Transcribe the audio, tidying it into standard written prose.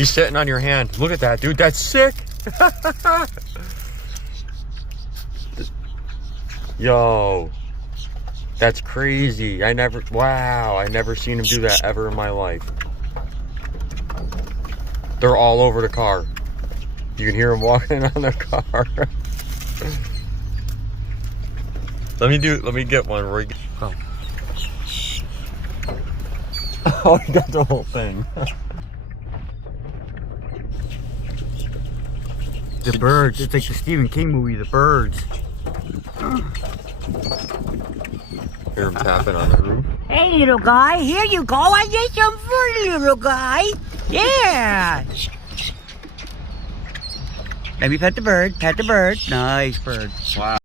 He's sitting on your hand. Look at that, dude. That's sick. Yo. That's crazy. I never seen him do that ever in my life. They're all over the car. You can hear them walking on the car. Let me get one. Roy. Oh. Oh, he got the whole thing. The birds. It's like the Stephen King movie, The Birds. Hear him tapping on the roof. Hey, little guy, here you go. I get some food, little guy. Yeah. Let me pet the bird. Pet the bird. Nice bird. Wow.